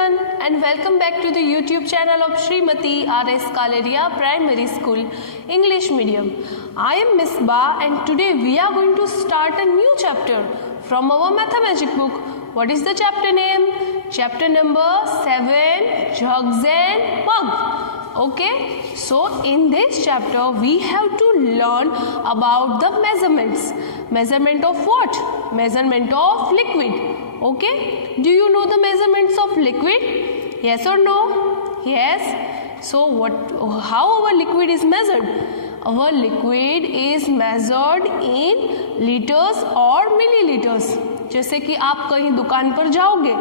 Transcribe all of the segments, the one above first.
everyone and welcome back to the YouTube channel of Srimati R.S. Kaleria Primary School English Medium. I am Miss Ba and today we are going to start a new chapter from our Mathemagic book. What is the chapter name? Chapter number 7, Jugs and Mug. Okay, so in this chapter we have to learn about the measurements. Measurement of what? Measurement of liquid. Okay, do you know the measurements of liquid? Yes or no? Yes. So how our liquid is measured? Our liquid is measured in liters or milliliters. जैसे कि आप कहीं दुकान पर जाओगे,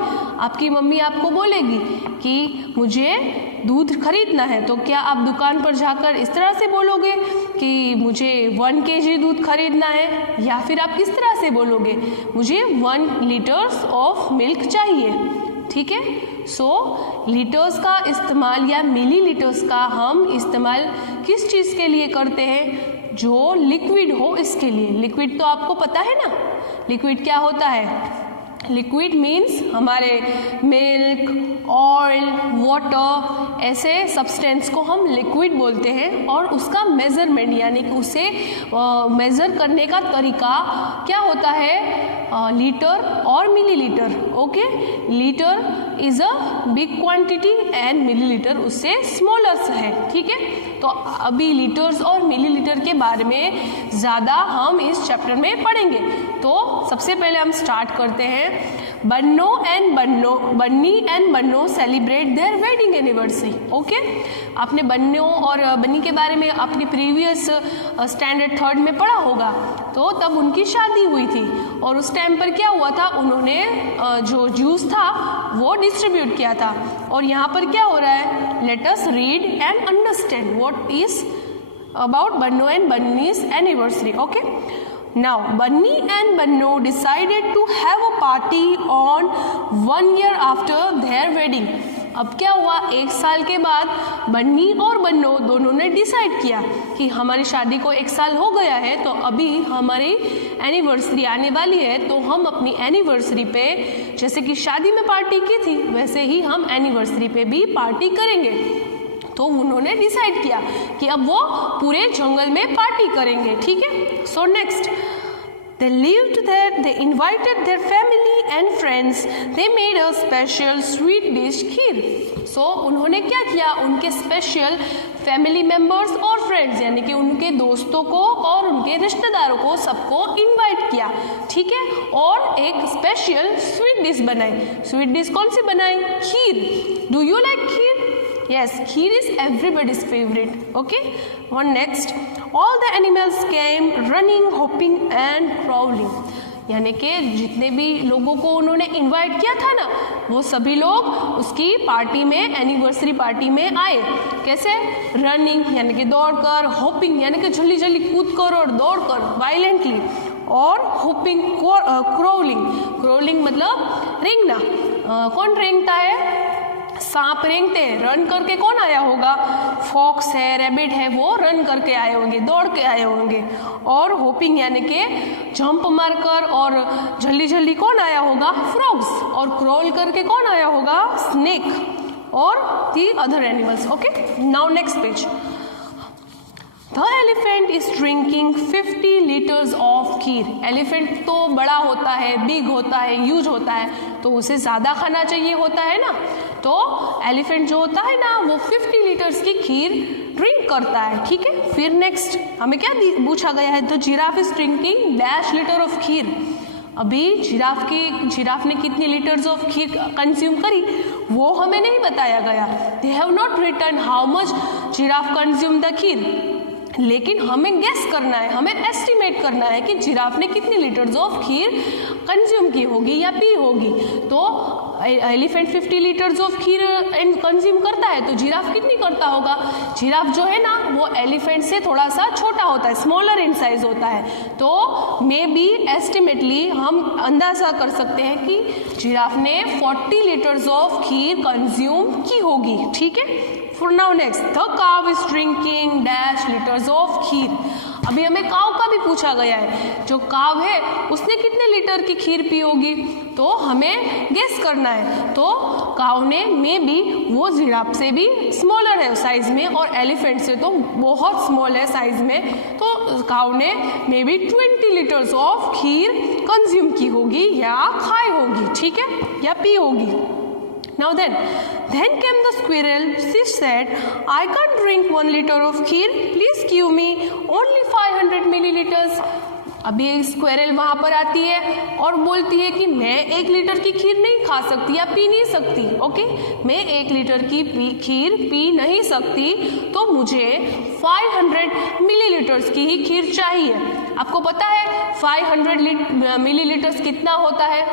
आपकी mummy आपको बोलेगी कि मुझे दूध खरीदना है, तो क्या आप दुकान पर जाकर इस तरह से बोलोगे कि मुझे 1 kg दूध खरीदना है, या फिर आप किस तरह से बोलोगे मुझे 1 लीटर्स ऑफ मिल्क चाहिए. ठीक है. सो लीटर्स का इस्तेमाल या मिलीलीटर्स का हम इस्तेमाल किस चीज़ के लिए करते हैं? जो लिक्विड हो इसके लिए. लिक्विड तो आपको पता है ना, लिक्विड क्या होता है? लिक्विड मीन्स हमारे मिल्क, ऑयल, वाटर, ऐसे सब्सटेंस को हम लिक्विड बोलते हैं. और उसका मेजरमेंट यानी कि उसे मेज़र करने का तरीका क्या होता है? लीटर और millilitre. Okay, litre is a big quantity and millilitre उससे स्मॉलर है. ठीक है. तो अभी लीटर्स और मिलीलीटर के बारे में ज़्यादा हम इस चैप्टर में पढ़ेंगे. तो सबसे पहले हम स्टार्ट करते हैं. Bunny and Banno celebrate their wedding anniversary. Okay, आपने बन्नो और बन्नी के बारे में अपने प्रीवियस स्टैंडर्ड 3rd में पढ़ा होगा. तो तब उनकी शादी हुई थी और उस टाइम पर क्या हुआ था, उन्होंने जो जूस था वो डिस्ट्रीब्यूट किया था. और यहाँ पर क्या हो रहा है? Let us read and understand what is about Banno and Bunny's anniversary. Okay, now Bunny and Banno decided to have a party on 1 year after their wedding. अब क्या हुआ? 1 साल के बाद बन्नी और बन्नो दोनों ने डिसाइड किया कि हमारी शादी को 1 साल हो गया है, तो अभी हमारी एनिवर्सरी आने वाली है, तो हम अपनी एनिवर्सरी पे जैसे कि शादी में पार्टी की थी वैसे ही हम एनिवर्सरी पे भी पार्टी करेंगे. तो उन्होंने डिसाइड किया कि अब वो पूरे जंगल में पार्टी करेंगे. ठीक है. So next, they lived there, they invited their family and friends, they made a special sweet dish खीर. सो उन्होंने क्या किया? उनके स्पेशल फैमिली मेम्बर्स और फ्रेंड्स यानी कि उनके दोस्तों को और उनके रिश्तेदारों को सबको इनवाइट किया. ठीक है. और एक स्पेशल स्वीट डिश बनाई. स्वीट डिश कौन सी बनाई? Kheer. Do you like kheer? Yes, kheer is everybody's favorite. Okay. One next, all the animals came running, hopping and crawling. यानी कि जितने भी लोगों को उन्होंने इनवाइट किया था ना, वो सभी लोग उसकी पार्टी में, एनिवर्सरी पार्टी में आए. कैसे? रनिंग यानी कि दौड़कर, होपिंग यानी कि जल्दी जल्दी कूदकर और दौड़कर वायलेंटली, और होपिंग, क्रोलिंग. क्रोलिंग मतलब रेंगना. कौन रेंगता है? सांप रेंगते हैं. रन करके कौन आया होगा? फॉक्स है, रैबिट है, वो रन करके आए होंगे, दौड़ के आए होंगे. और होपिंग यानी कि जंप मारकर और जल्दी जल्दी कौन आया होगा? फ्रॉग्स. और क्रॉल करके कौन आया होगा? स्नेक और the other animals. Okay, now next page. The elephant is drinking 50 liters of kheer. Elephant तो बड़ा होता है, बिग होता है, ह्यूज होता है, तो उसे ज़्यादा खाना चाहिए होता है ना. तो एलिफेंट जो होता है ना वो 50 लीटर्स की खीर ड्रिंक करता है. ठीक है. फिर नेक्स्ट हमें क्या पूछा गया है? तो giraffe is drinking dash litre of kheer. अभी जिराफ ने कितनी लीटर्स ऑफ खीर कंज्यूम करी वो हमें नहीं बताया गया. They have not written how much giraffe consume the kheer. लेकिन हमें गेस करना है, हमें एस्टिमेट करना है कि जिराफ ने कितनी लीटर्स ऑफ खीर कंज्यूम की होगी या पी होगी. तो elephant 50 litres of kheer consume करता है, तो जिराफ कितनी करता होगा? जिराफ जो है ना वो एलिफेंट से थोड़ा सा छोटा होता है, स्मॉलर इन साइज होता है. तो मे बी एस्टिमेटली हम अंदाजा कर सकते हैं कि जिराफ ने 40 लीटर्स ऑफ खीर कंज्यूम की होगी. ठीक है. For now next, the cow is drinking dash liters of खीर. अभी हमें काव का भी पूछा गया है, जो काव है उसने कितने लीटर की खीर पी होगी, तो हमें गेस करना है। तो काव ने मे बी वो जिराफ से भी स्मॉलर है साइज में और एलिफेंट से तो बहुत स्मॉल है साइज में, तो काव ने may be 20 litres of kheer consume की होगी या खाई होगी, ठीक है, या पी होगी। Now then came the squirrel. She said, I can't drink 1 liter of kheer. Please give me only 500 milliliters. अभी स्क्वेरल वहाँ पर आती है और बोलती है कि मैं 1 लीटर की खीर नहीं खा सकती या पी नहीं सकती। ओके, मैं 1 लीटर की खीर पी नहीं सकती, तो मुझे 500 मिलीलीटर्स की ही खीर चाहिए। आपको पता है 500 मिलीलीटर्स कितना होता है?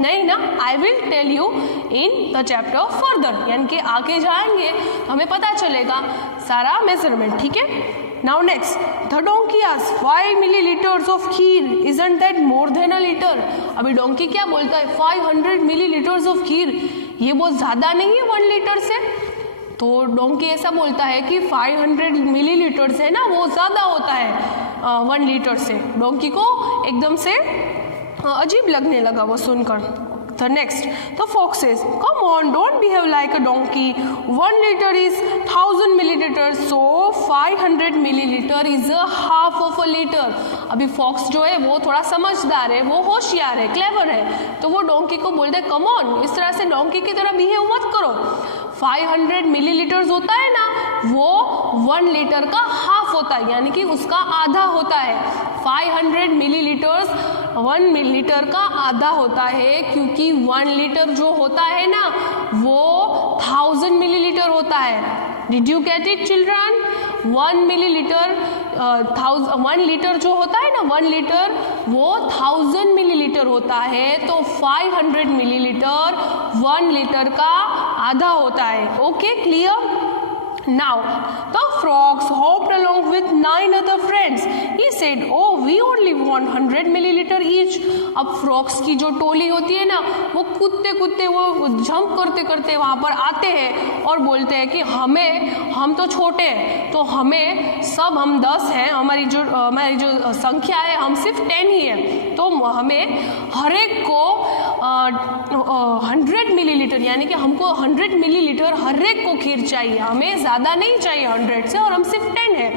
नहीं ना, I will tell you in the chapter further, यानी कि आगे जाएंगे हमें पता चलेगा सारा मेजरमेंट, ठीक है। Now next, the donkey asks 5 milliliters of kheer. Isn't that more than a liter? अभी डोंकी क्या बोलता है? 500 milliliters of kheer. ये बहुत ज़्यादा नहीं है 1 लीटर से? तो डोंकी ऐसा बोलता है कि 500 मिलीलीटर्स है ना, वो ज़्यादा होता है 1 लीटर से। डोंकी को एकदम से अजीब लगने लगा वो सुनकर। The next, the fox says, come on, don't behave like a donkey. 1 liter is 1000 milliliters, so 500 milliliter is a half of a liter. अभी फॉक्स जो है वो थोड़ा समझदार है, वो होशियार है, क्लेवर है, तो वो डोंकी को बोलते हैं कम ऑन, इस तरह से डोंकी की तरह बिहेव मत करो। 500 मिलीलीटर्स होता है ना, वो 1 लीटर का हाफ होता है, यानी कि उसका आधा होता है। 500 मिलीलीटर्स 1 मिलीलीटर का आधा होता है, क्योंकि 1 लीटर जो होता है ना वो 1000 मिलीलीटर होता है। Did you get it children? 1 millilitre 1 litre जो होता है ना, 1 लीटर वो 1000 मिलीलीटर होता है, तो 500 मिलीलीटर 1 लीटर का आधा होता है। Okay, clear? Now the frogs hopped along with 9 other friends. He said, "Oh, we only want 100 milliliter each." अब फ्रॉग्स की जो टोली होती है ना, वो कूदते कूदते वो जंप करते करते वहाँ पर आते हैं और बोलते हैं कि हम तो छोटे हैं, तो हम 10 हैं, हमारी जो संख्या है हम सिर्फ 10 ही है, तो हमें हर एक को 100 मिलीलीटर, यानी कि हमको 100 मिलीलीटर हर एक को खीर चाहिए, हमें ज़्यादा नहीं चाहिए 100 से, और हम सिर्फ 10 है।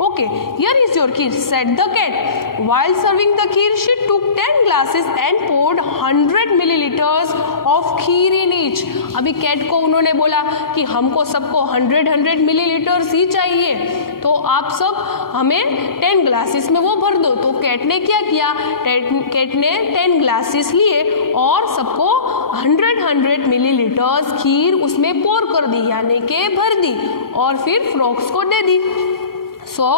Okay, here is your kheer, said the cat. While serving the kheer she took 10 glasses and poured 100 millilitres of kheer in each. अभी कैट को उन्होंने बोला कि हमको सबको 100 मिलीलीटर्स ही चाहिए, तो आप सब हमें 10 ग्लासेस में वो भर दो। तो कैट ने क्या किया? कैट ने 10 ग्लासेस लिए और सबको 100 मिलीलीटर्स खीर उसमें पोर कर दी, यानी कि भर दी, और फिर फ्रॉग्स को दे दी। So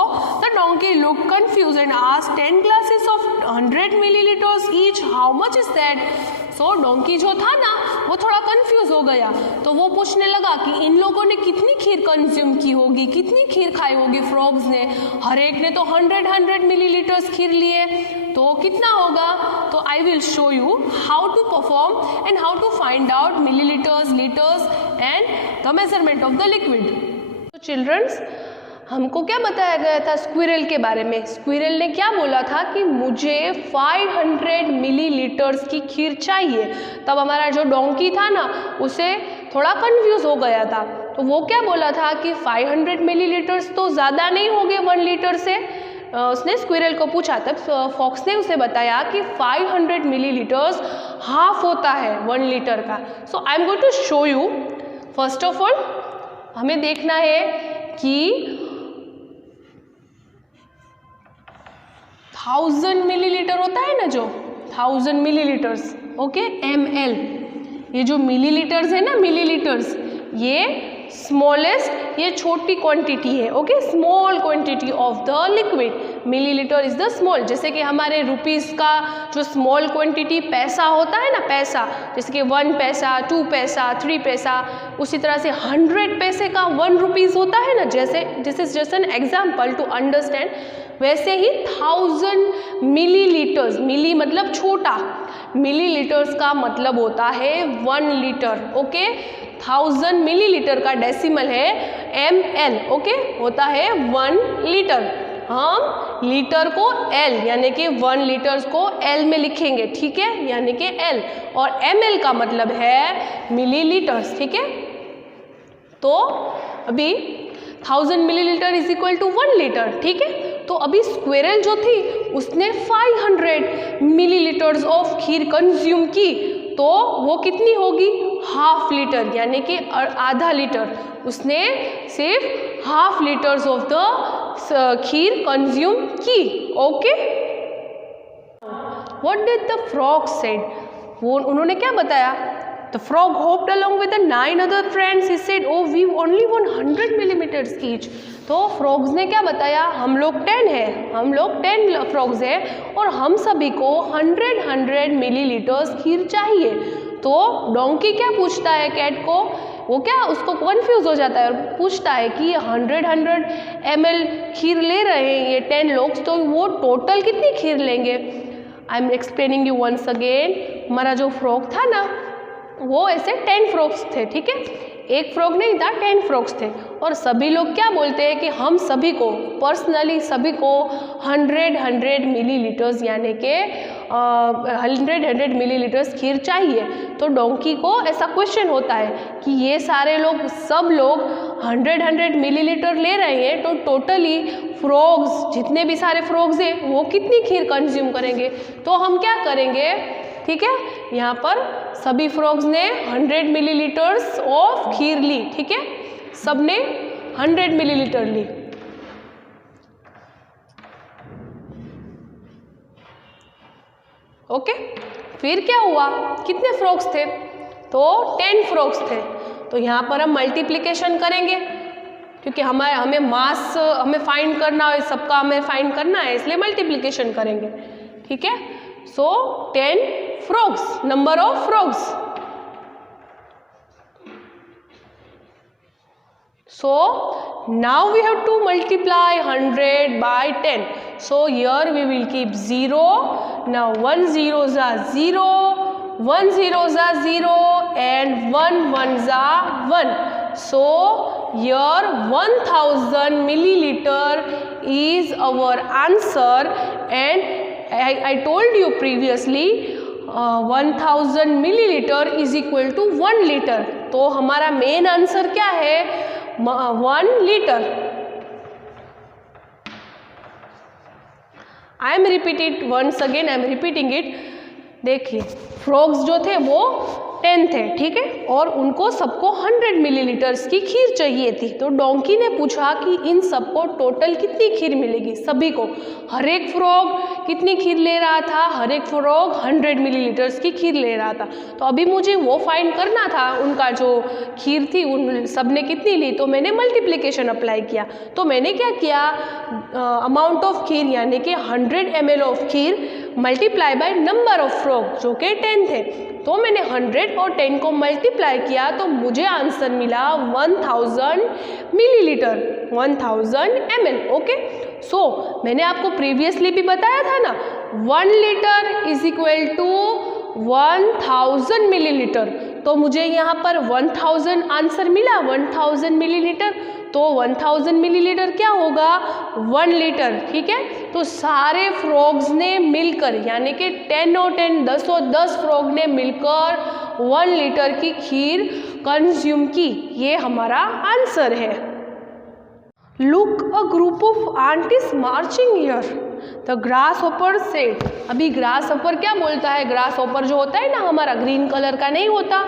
the donkey looked confused and asked, 10 glasses of 100 milliliters each, how much is that? So donkey जो था ना वो थोड़ा कंफ्यूज हो गया, तो वो पूछने लगा कि इन लोगों ने कितनी खीर कंज्यूम की होगी, कितनी खीर खाई होगी फ्रॉग्स ने। हर एक ने तो 100 मिलीलीटर्स खीर लिए, तो कितना होगा? तो I will show you how to perform and how to find out millilitres, litres and the measurement of the liquid. तो चिल्ड्रंस, हमको क्या बताया गया था स्क्विरल के बारे में? स्क्विरल ने क्या बोला था कि मुझे 500 मिलीलीटर्स की खीर चाहिए। तब हमारा जो डोंकी था ना उसे थोड़ा कंफ्यूज हो गया था, तो वो क्या बोला था कि 500 मिलीलीटर्स तो ज़्यादा नहीं होंगे 1 लीटर से। उसने स्क्विरल को पूछा, तब फॉक्स ने उसे बताया कि 500 मिलीलीटर्स हाफ होता है 1 लीटर का। So I am going to show you. First of all हमें देखना है कि 1000 मिलीलीटर होता है ना, जो 1000 मिलीलीटर्स, ओके, ml, ये जो मिलीलीटर्स है ना, मिलीलीटर्स, ये स्मॉलेस्ट, ये छोटी क्वांटिटी है, okay, small quantity of the liquid. Millilitre is the small, जैसे कि हमारे रुपीस का जो स्मॉल क्वांटिटी पैसा होता है ना, पैसा, जैसे कि 1 पैसा, 2 पैसा, 3 पैसा, उसी तरह से 100 पैसे का 1 रुपीस होता है ना, जैसे this is just an example to understand. वैसे ही 1000 मिलीलीटर्स, मिली मतलब छोटा, मिलीलीटर्स का मतलब होता है 1 लीटर, ओके। 1000 मिलीलीटर का डेसिमल है ml, ओके, होता है 1 लीटर। हम लीटर को एल यानी कि 1 लीटर को एल में लिखेंगे, ठीक है, यानी कि एल, और ml का मतलब है मिलीलीटर्स, ठीक है। तो अभी 1000 millilitre is equal to 1 litre, ठीक है। तो अभी स्क्विरल जो थी उसने 500 मिलीलीटर्स ऑफ खीर कंज्यूम की, तो वो कितनी होगी, हाफ लीटर यानी कि आधा लीटर। उसने सिर्फ half litres of the kheer consume की, okay. What did the frog said, वो उन्होंने क्या बताया, The frog hopped along with the 9 other friends. He said, "Oh, we only want 100 millimeters each." तो फ्रॉग्स ने क्या बताया, हम लोग 10 हैं, हम लोग 10 फ्रॉग्स हैं और हम सभी को 100 मिलीलीटर्स खीर चाहिए। तो डोंकी क्या पूछता है कैट को, वो क्या उसको कंफ्यूज हो जाता है और पूछता है कि 100 ml खीर ले रहे हैं ये 10 लोग, तो वो टोटल कितनी खीर लेंगे। I am explaining you once again. हमारा जो फ्रॉग था ना वो ऐसे 10 फ्रॉग्स थे, ठीक है, एक फ्रॉग नहीं था, 10 फ्रॉग्स थे। और सभी लोग क्या बोलते हैं कि हम सभी को पर्सनली सभी को 100 मिलीलीटर्स यानी कि 100 मिलीलीटर्स खीर चाहिए। तो डोंकी को ऐसा क्वेश्चन होता है कि ये सारे लोग सब लोग 100 मिलीलीटर ले रहे हैं, तो टोटली फ्रॉग्स जितने भी सारे फ्रॉग्स हैं वो कितनी खीर कंज्यूम करेंगे। तो हम क्या करेंगे, ठीक है, यहाँ पर सभी फ्रॉग्स ने 100 मिलीलीटर्स ऑफ खीर ली, ठीक है, सब ने 100 मिलीलीटर ली। ओके, फिर क्या हुआ, कितने फ्रॉग्स थे, तो 10 फ्रॉग्स थे। तो यहाँ पर हम मल्टीप्लिकेशन करेंगे क्योंकि हमें मास हमें फाइंड करना है, सबका हमें फाइंड करना है, इसलिए मल्टीप्लिकेशन करेंगे, ठीक है। So 10 frogs, number of frogs. So now we have to multiply 100 by 10. So here we will keep 0. Now 1 zeros are 0, 1 zeros are 0 and 1 ones are 1. So here 1000 milliliter is our answer, and I told you previously 1000 millilitre is equal to 1 litre. तो हमारा main answer क्या है, 1 litre. I am repeated once again, I am repeating it. देखिए frogs जो थे वो 10 थे, ठीक है, और उनको सबको 100 मिलीलीटर्स की खीर चाहिए थी। तो डोंकी ने पूछा कि इन सबको टोटल कितनी खीर मिलेगी, सभी को। हर एक फ्रॉग कितनी खीर ले रहा था, हर एक फ्रॉग 100 मिलीलीटर्स की खीर ले रहा था। तो अभी मुझे वो फाइंड करना था, उनका जो खीर थी उन सब ने कितनी ली। तो मैंने मल्टीप्लिकेशन अप्लाई किया। तो मैंने क्या किया, अमाउंट ऑफ खीर यानी कि 100 ml of kheer multiply by number of frog जो कि 10 थे। तो मैंने 100 और 10 को मल्टीप्लाई किया तो मुझे आंसर मिला 1000 मिलीलीटर, 1000 ml, ओके। सो मैंने आपको प्रीवियसली भी बताया था ना, 1 litre is equal to 1000 millilitre. तो मुझे यहाँ पर 1000 आंसर मिला, 1000 मिलीलीटर। तो 1000 मिलीलीटर क्या होगा, 1 लीटर, ठीक है। तो सारे फ्रॉग्स ने मिलकर यानी कि 10 और 10 10 और 10 फ्रॉग ने मिलकर 1 लीटर की खीर कंज्यूम की। ये हमारा आंसर है। Look a group of aunties marching here, the grass hopper said. अभी ग्रास हॉपर क्या बोलता है, ग्रास हॉपर जो होता है ना हमारा ग्रीन कलर का नहीं होता,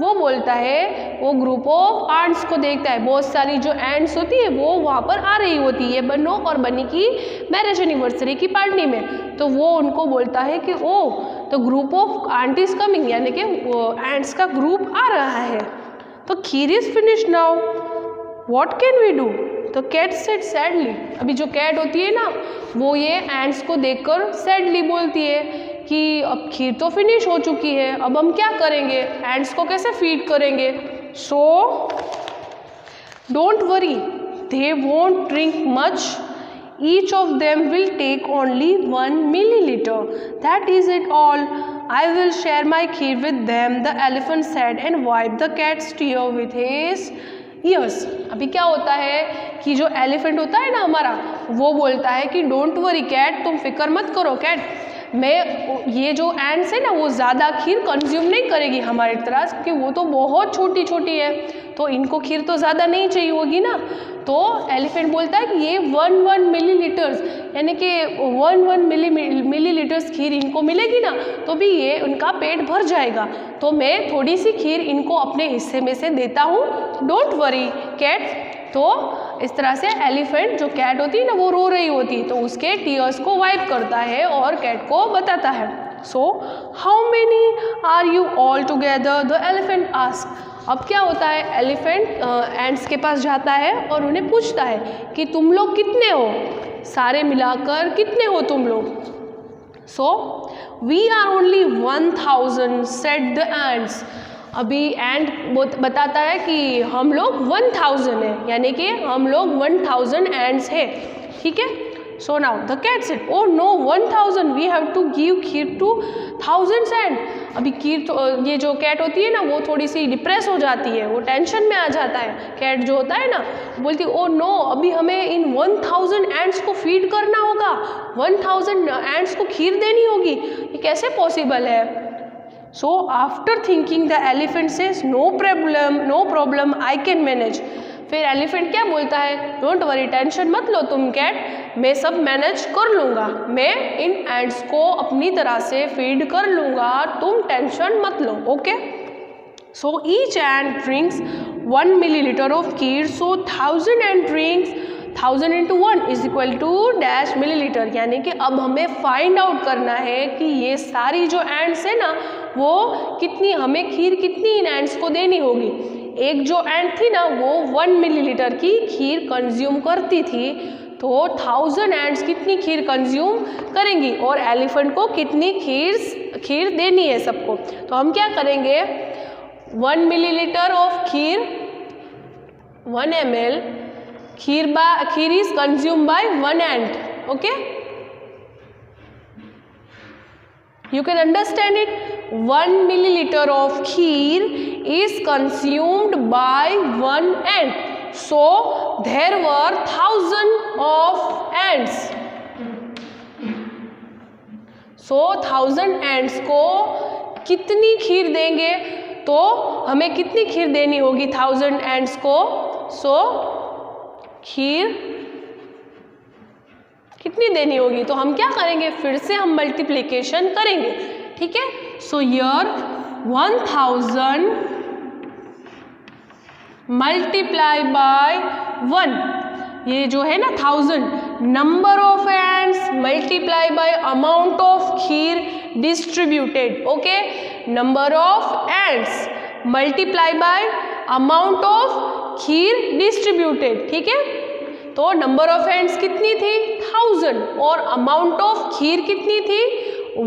वो बोलता है, वो ग्रुप ऑफ एंट्स को देखता है। बहुत सारी जो एंट्स होती है वो वहाँ पर आ रही होती है बन्नो और बनी की मैरिज एनिवर्सरी की पार्टी में। तो वो उनको बोलता है कि oh the group of aunties coming, यानी कि वो एंट्स का ग्रुप आ रहा है। तो kheer is finish now, what can we do. तो कैट सेड सैडली। अभी जो कैट होती है ना वो ये एंट्स को देखकर सैडली बोलती है कि अब खीर तो फिनिश हो चुकी है, अब हम क्या करेंगे, एंट्स को कैसे फीड करेंगे। So don't worry, they won't drink much, each of them will take only 1 milliliter, that is it all, I will share my kheer with them, the elephant said and wipe the cat's tear with his ears. अभी क्या होता है कि जो elephant होता है ना हमारा, वो बोलता है कि डोंट वरी कैट, तुम फिक्र मत करो कैट, मैं ये जो एंड्स है ना वो ज़्यादा खीर कंज्यूम नहीं करेगी हमारी तरह, क्योंकि वो तो बहुत छोटी छोटी है, तो इनको खीर तो ज़्यादा नहीं चाहिए होगी ना। तो एलिफेंट बोलता है कि ये 1 मिलीलीटर्स यानी कि 1 मिलीलीटर्स खीर इनको मिलेगी ना तो भी ये उनका पेट भर जाएगा, तो मैं थोड़ी सी खीर इनको अपने हिस्से में से देता हूँ, डोंट वरी कैट। तो इस तरह से एलिफेंट, जो कैट होती है ना वो रो रही होती है, तो उसके टीयर्स को वाइप करता है और कैट को बताता है। So how many are you all together, the elephant ask. अब क्या होता है, एलिफेंट एंड्स के पास जाता है और उन्हें पूछता है कि तुम लोग कितने हो, सारे मिलाकर कितने हो तुम लोग। So we are only 1000 said the ants. अभी एंड बताता है कि हम लोग 1000 हैं, यानी कि हम लोग 1000 एंड्स हैं, ठीक है। So now the cat said oh no 1000 we have to give kheer to 1000 ant. अभी खीर तो ये जो कैट होती है ना वो थोड़ी सी डिप्रेस हो जाती है, वो टेंशन में आ जाता है, कैट जो होता है ना बोलती ओ नो अभी हमें इन 1000 एंड्स को फीड करना होगा, 1000 एंड्स को खीर देनी होगी, ये कैसे पॉसिबल है। So after thinking the elephant says no problem I can manage। फिर एलिफेंट क्या बोलता है, डोंट वरी टेंशन मत लो तुम कैट, मैं सब मैनेज कर लूँगा, मैं इन एंड्स को अपनी तरह से फीड कर लूँगा, तुम टेंशन मत लो, okay. So each ant drinks 1 millilitre of kheer, so 1000 ant drinks 1000 × 1 is equal to dash millilitre, यानी कि अब हमें फाइंड आउट करना है कि ये सारी जो एंड्स है ना वो कितनी, हमें खीर कितनी इन एंड्स को देनी होगी। एक जो एंड थी ना वो 1 मिलीलीटर की खीर कंज्यूम करती थी, तो 1000 एंड्स कितनी खीर कंज्यूम करेंगी और एलिफेंट को कितनी खीर देनी है सबको। तो हम क्या करेंगे, 1 millilitre of kheer 1 ml kheer is consume by 1 ant, okay, you can understand it। 1 milliliter of kheer is consumed by 1 ant, so there were 1000 of ants। so 1000 ants को कितनी खीर देंगे, तो हमें कितनी खीर देनी होगी 1000 ants को। so खीर कितनी देनी होगी, तो हम क्या करेंगे, फिर से हम मल्टीप्लिकेशन करेंगे, ठीक है। सो हियर 1000 मल्टीप्लाई बाय 1, ये जो है ना 1000 number of ends multiply by amount of kheer distributed, okay, number of ends multiply by amount of kheer distributed, ठीक है। तो नंबर ऑफ एंड्स कितनी थी 1000 और अमाउंट ऑफ खीर कितनी थी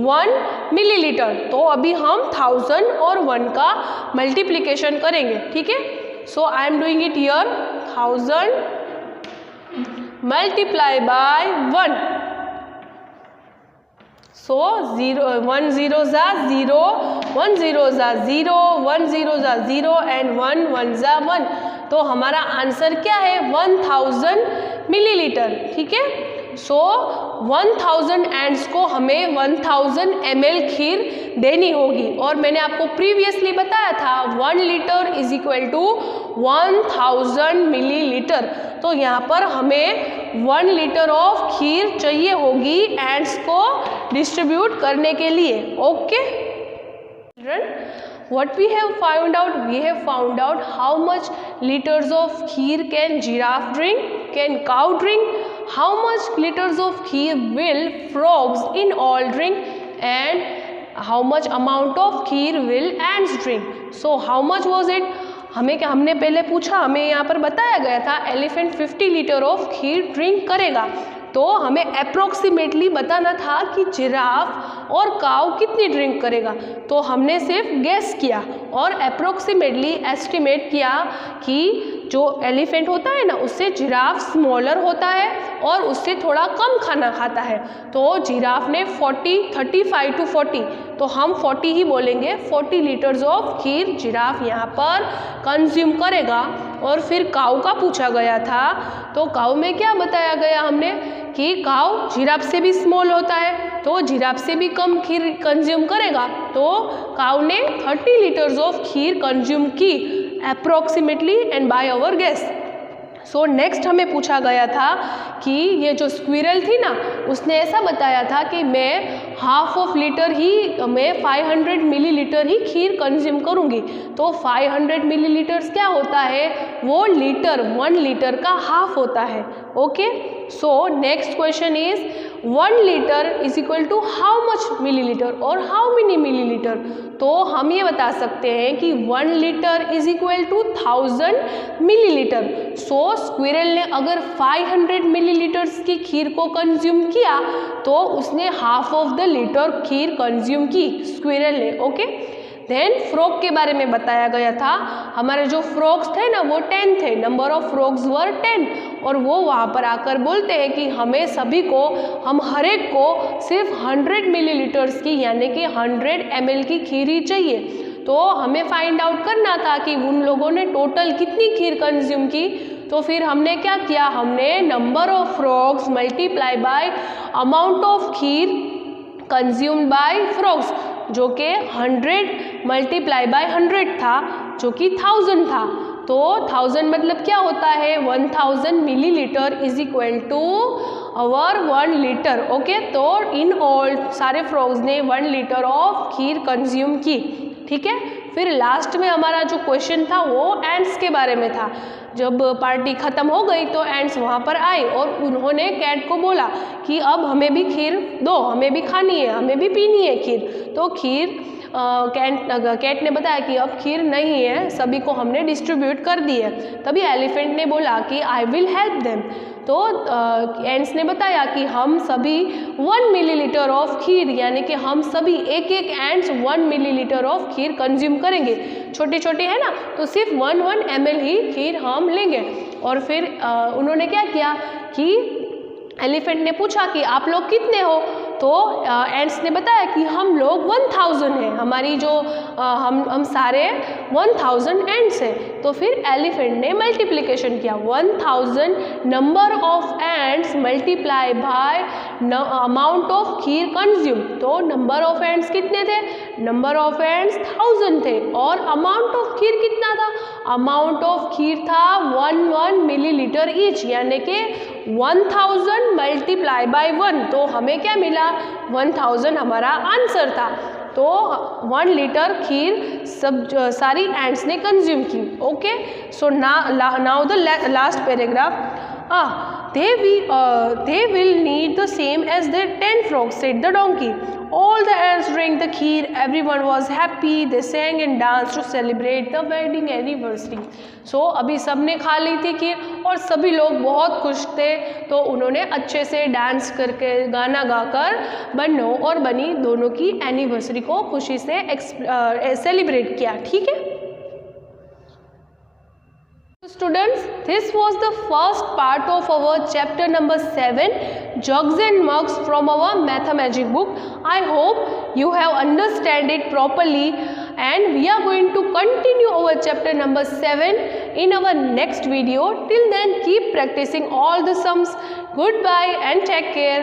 1 मिलीलीटर, तो अभी हम 1000 और 1 का मल्टीप्लिकेशन करेंगे, ठीक है। So I am doing it here, 1000 multiply by 1, so 1 0 जा 0, 1 0 जा 0, 1 0 जा 0 एंड 1 1 जा 1, तो हमारा आंसर क्या है 1000 मिलीलीटर, ठीक है। सो 1000 एंड्स को हमें 1000 ml खीर देनी होगी, और मैंने आपको प्रीवियसली बताया था 1 litre is equal to 1000 millilitre, तो यहाँ पर हमें 1 लीटर ऑफ खीर चाहिए होगी एंड्स को डिस्ट्रीब्यूट करने के लिए, okay. What we have found out? We have found out how much liters of kheer can giraffe drink, can cow drink, how much liters of kheer will frogs in all drink, and how much amount of kheer will ants drink. So how much was it? हमने पहले पूछा, हमें यहाँ पर बताया गया था elephant 50 litre of kheer drink करेगा, तो हमें अप्रोक्सीमेटली बताना था कि जिराफ और काऊ कितनी ड्रिंक करेगा, तो हमने सिर्फ गेस किया और अप्रोक्सीमेटली एस्टिमेट किया कि जो एलिफेंट होता है ना उससे जिराफ स्मॉलर होता है और उससे थोड़ा कम खाना खाता है, तो जिराफ ने 35 to 40, तो हम 40 ही बोलेंगे, 40 लीटर्स ऑफ खीर जिराफ यहाँ पर कंज्यूम करेगा और फिर काऊ का पूछा गया था। तो काऊ में क्या बताया गया हमने कि काऊ जिराफ से भी स्मॉल होता है, तो जिराफ से भी कम खीर कंज्यूम करेगा। तो काऊ ने 30 लीटर्स ऑफ खीर कंज्यूम की approximately and by our guess. So next हमें पूछा गया था कि ये जो स्क्विरल थी ना, उसने ऐसा बताया था कि मैं हाफ ऑफ लीटर ही, मैं 500 मिलीलीटर ही खीर कंज्यूम करूँगी। तो 500 मिलीलीटर्स क्या होता है, वो लीटर, 1 लीटर का हाफ होता है। Okay, so next question is 1 litre is equal to how much millilitre और हाउ मेनी मिलीलीटर। तो हम ये बता सकते हैं कि 1 litre is equal to 1000 millilitre. So squirrel ने अगर 500 मिलीलीटर्स की खीर को कंज्यूम किया तो उसने half of the litre kheer consume की स्क्विरल ने। ओके, देन फ्रॉग के बारे में बताया गया था। हमारे जो फ्रॉग्स थे ना वो 10 थे, नंबर ऑफ फ्रॉग्स वर 10, और वो वहाँ पर आकर बोलते हैं कि हमें सभी को, हम हर एक को सिर्फ 100 मिलीलीटर्स की यानी कि 100 ml की खीर ही चाहिए। तो हमें फाइंड आउट करना था कि उन लोगों ने टोटल कितनी खीर कंज्यूम की। तो फिर हमने क्या किया, हमने number of frogs multiply by amount of kheer consumed by frogs, जो कि 100 मल्टीप्लाई बाय 100 था, जो कि 1000 था। तो 1000 मतलब क्या होता है, 1000 millilitre is equal to our 1 litre. Okay, तो इन ऑल सारे फ्रॉग्स ने 1 लीटर ऑफ खीर कंज्यूम की। ठीक है, फिर लास्ट में हमारा जो क्वेश्चन था वो एंट्स के बारे में था। जब पार्टी ख़त्म हो गई तो एंट्स वहाँ पर आए और उन्होंने कैट को बोला कि अब हमें भी खीर दो, हमें भी खानी है, हमें भी पीनी है खीर। तो खीर कैट ने बताया कि अब खीर नहीं है, सभी को हमने डिस्ट्रीब्यूट कर दी है। तभी एलिफेंट ने बोला कि आई विल हेल्प देम। तो एंट्स ने बताया कि हम सभी 1 मिलीलीटर ऑफ खीर, यानी कि हम सभी एक एक ants 1 millilitre of kheer consume करेंगे। छोटे छोटे है ना, तो सिर्फ 1 ml ही खीर हम लेंगे। और फिर उन्होंने क्या किया कि एलिफेंट ने पूछा कि आप लोग कितने हो। तो एंट्स ने बताया कि हम लोग 1000 हैं, हमारी जो हम सारे 1000 एंट्स हैं। तो फिर एलिफेंट ने मल्टीप्लिकेशन किया, 1000 number of ants multiply by amount of kheer consume. तो नंबर ऑफ एंट्स कितने थे, नंबर ऑफ एंट्स 1000 थे, और अमाउंट ऑफ खीर कितना था, अमाउंट ऑफ खीर था 1 मिलीलीटर ईच, यानी कि 1000 मल्टीप्लाई बाय 1। तो हमें क्या मिला, 1000 हमारा आंसर था। तो 1 लीटर खीर सब सारी एंट्स ने कंज्यूम की। Okay, so now the last paragraph. They will need the same as their 10 frogs, said the donkey. All the ants drank the kheer. Everyone was happy. They sang and danced to celebrate the wedding anniversary. So अभी सबने खा ली थी खीर और सभी लोग बहुत खुश थे। तो उन्होंने अच्छे से डांस करके, गाना गाकर बन्नों और बनी दोनों की एनिवर्सरी को खुशी से सेलिब्रेट किया। ठीक है students, this was the first part of our chapter number 7, jugs and mugs, from our Mathamagic book. I hope you have understand it properly, and we are going to continue our chapter number 7 in our next video. Till then, keep practicing all the sums. Goodbye and take care.